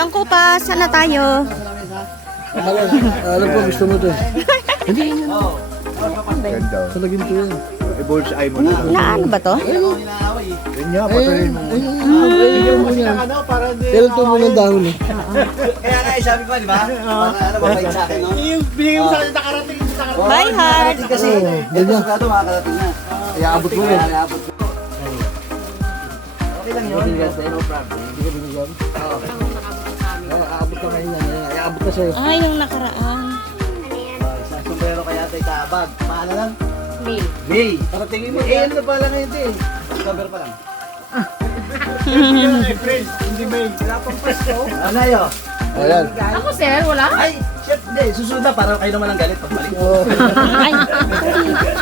Walang kupas. Sana tayo. Alam ko, gusto mo to. Hindi. Ganda. Talagin ko yan. I-bull's eye mo na. Na ano ba to? Yan nga, patayin mo. Ayun mo yan. Pero ito mo ng dahon eh. Kaya nga, sabi ko, di ba? Para ano, mabait sa akin, no? Binigay mo sa akin, nakarating sa akin. Bye, heart. Kasi, ito sigurado, makakarating na. Iaabot mo yan. Iaabot ko. Okay lang yun. No problem. Hindi ka binigyan? Oo. Aabot ka ngayon yan. Iaabot ka sa'yo. Ay, yung nakaraan. Isang sombrero kaya tayo tabag. Paano lang? May. May. Para tingin mo, ano na pala ngayon din? Cover pa lang. April, hindi May. Wala pang Pasko. Ano yun? Ayan. Ako, sir, wala? Ay, shit, hindi. Susunod na, para kayo naman ang galit pagbalik. Ay.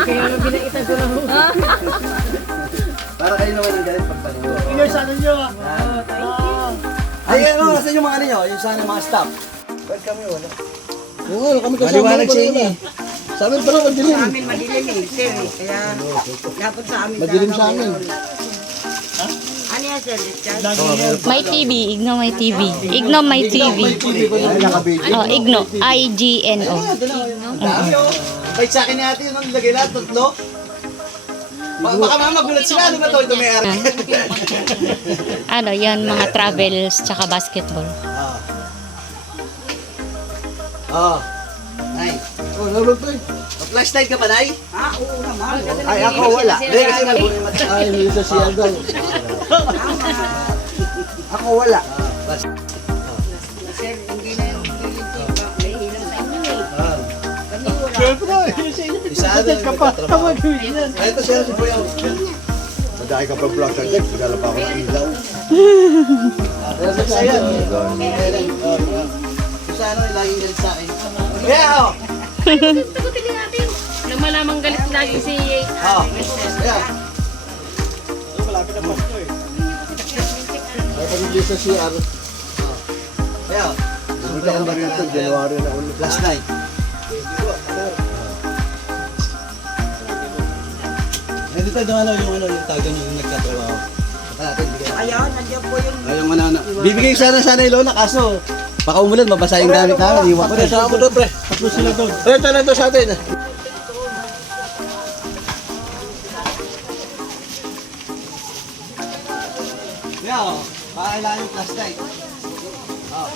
Kaya nung binaitan ko lang. Para kayo naman ang galit pagbalik. Inyo sa ano nyo. Ay, ano, saan yung mga ano nyo? Yung saan yung mga staff? Ba't kami wala? Oo, kami kasama. Maliwanag sa inyo. Sa amin pala madilim. Sa amin madilim eh, sir eh. Kaya dapat sa amin. Madilim sa amin. Ano yan, sir? Richard? My TV. Igno My TV. Igno My TV. Ay, nakabigay. Oh, Igno. I-G-N-O. Dami oh. Bait sa akin ni ate, no? Lagay lahat, tatlo. Baka magulat sila, ano ba ito? Ito may ari. Ano, yan, mga travels tsaka basketball. Oh. Nay. Oh, naroon pa eh. Flashlight ka ba, Nay? Ah, oo naman. Ay, ako wala. Hindi, kasi nabuli yung mata. Ay, may isa siya daw. Ako wala. Sir, hindi na yung pilit ko. May hilang sa inyo eh. Kami wala. Isa ka pa. Ay, ito siya si Kuya. Madami ka pa vlog sa deck. Magala pa ako ng ilaw. Isa yan. Isa ano, laging galit sa akin. Kaya, oh. Malamang galit lagi si... Oh. Kaya. Ay, pag-ibig sa CR. Kaya. Hindi ka ba rito? January na ulit. Last night. Eh, dito yung yung taga nung nagkatrabaho. Ayan, nandiyan po yung... Ayong ano. Bibigay sana ilona, kaso baka umulan, mabasa yung gamit namin. Iwan ko na. Sama mo doon, pre. Tapos sila doon. Pre, ito na ito sa atin. Yeah, oh. Pakailangan yung last night. Oh.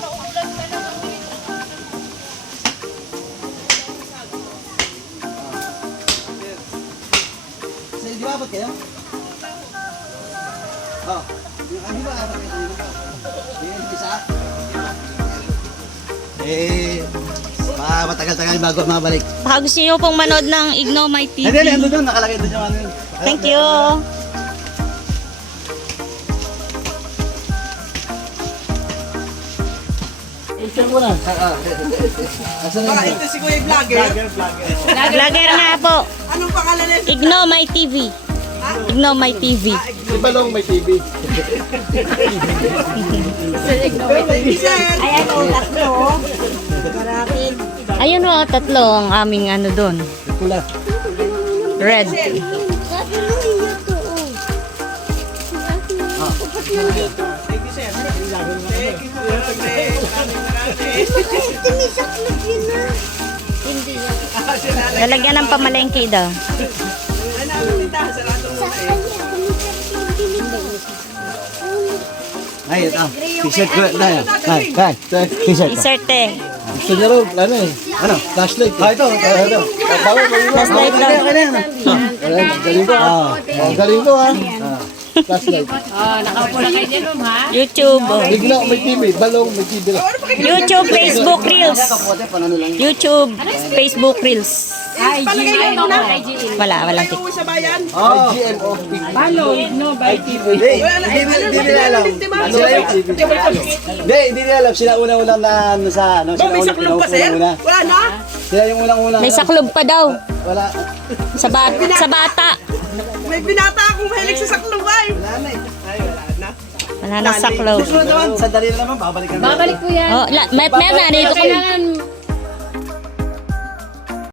Di ba abot kayo? Oh. Di ba abot kayo? Yung isa? Matagal-tagal bago mabalik. Baka gusto nyo pong manood ng Igno My TV. Hindi, ando doon, nakalagay doon yung ano yun. Thank you. Picture mo na. Asan na yun? Ito si Kuya Vlogger. Vlogger nga po. Anong pangalan nito? Igno My TV. Igno My TV. Si Balong may TV. Sir, ayan o, tatlo. Maraming. Ayun o, tatlo ang aming ano doon. Pula. Red. Lalagyan ng pamalengke daw. Ay, ito. T-shirt ko. Ay, t-shirt. T-shirt eh. Gusto niya raw, ano eh. Ano? Flashlight. Ah, ito. Ito. Bawal mo yun. Flashlight daw. Ayan, galing ko ah. Oh, galing ko ah. Flashlight. YouTube. Oh. Igno may TV. Balong may TV. YouTube, Facebook Reels. Kapote, panano lang. YouTube, Facebook Reels. Palagay mo na. Walang tik. Sa bayan. Oh. GMO. Hindi nila alam. Sila yung hindi nila alam. Sila unang-unang na ano sa ano. Sila May saklog pa, sir? unang-una. Wala na? Sila yung unang-unang. May saklob pa daw. Wala. Sa bata. May binata akong mahilig sa saklubay. Wala na eh. Wala na saklob. Gusto naman, sandali na naman, babalik kami. Oh, meron na dito kami.